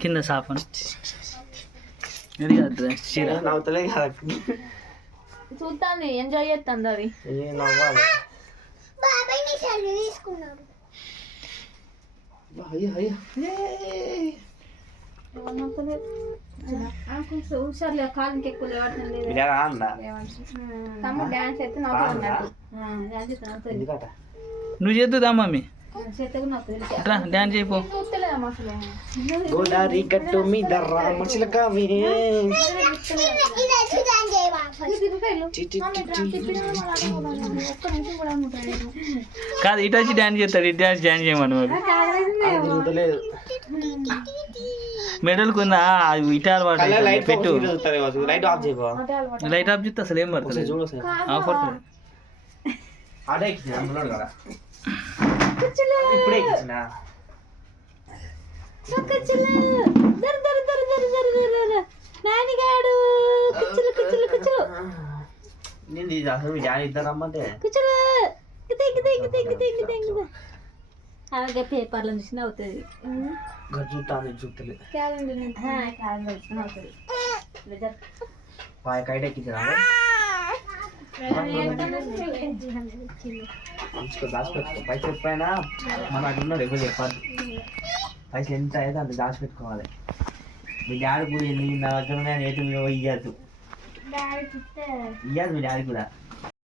కింద సాపను ఇది కాదు చీర నవ్వుతలే కదా చూస్తాను ఎంజాయ్ చేస్తుంది అది నవ్వాలి హుషారులే కాలుకి ఎక్కువ లేవట్లేదు తమ్ముడు డాన్స్ అయితే నవ్వుతున్నట్టు డాన్స్ అయితే నవ్వుతుంది నువ్వు చేద్దుదా మమ్మీ చేతకు నవ్వుతుంది డాన్స్ చేయపో చూస్తలేదమ్మా అసలు గోదావరి గట్టు మీద మనుషులు కావి కాదు ఇటు వచ్చి డాన్స్ చేస్తాడు ఇటు వచ్చి డాన్స్ చేయమని మరి మెడల్ కొందా ఇటు అలవాటు పెట్టు లైట్ ఆఫ్ చేయబో లైట్ ఆఫ్ చేస్తే అసలు ఏం పడుతుంది పడుతుంది అడే కదా ఇప్పుడే ఎక్కించినా నానిగాడు కుచ్చులు కుచ్చులు కుచ్చులు నేను ఇది అసలు మీ డాడీ ఇద్దరు రమ్మంటే కుచ్చులు అలాగే పేపర్లో చూసిన అవుతుంది చూస్తాను చూస్తలేదు క్యాలెండర్ చూసిన అవుతుంది కైట్ ఎక్కించినా దాచిపెట్టుకో పైసలు ఎప్పుడైనా మన అటు ఉన్నాడు ఎవరు చెప్పాలి పైసలు ఎంత అయితే అంత దాచిపెట్టుకోవాలి మీ డాడీ కూడా నా దగ్గర ఏటు ఇయ్యద్దు ఇయ్యదు మీ డాడీ కూడా